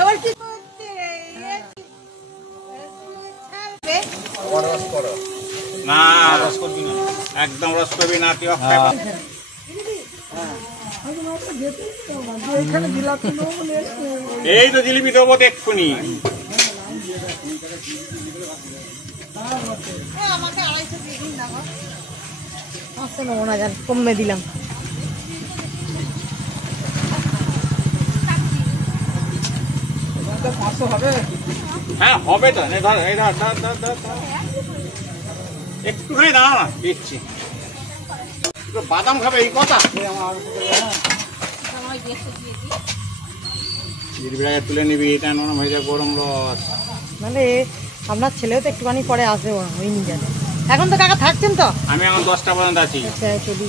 এবার কি করছে না রস করবি না, একদম রস করবি না তুই। এই তো জিলিপি দেবো দেখুনি। কমে দিলাম। হ্যাঁ হবে তো, ধর এই ধর একটুখানি দাঁড়া না, দিচ্ছি। বাদাম খাবে এই কথা তুলে নিবি, এটা নরম হয়ে যায় গরম রস। মানে আপনার ছেলেও তো একটুখানি পরে আসবে, ওই নিয়ে যাবে। এখন তো কাকা থাকছেন তো? আমি এখন 10টা পর্যন্ত আছি। আচ্ছা চলি।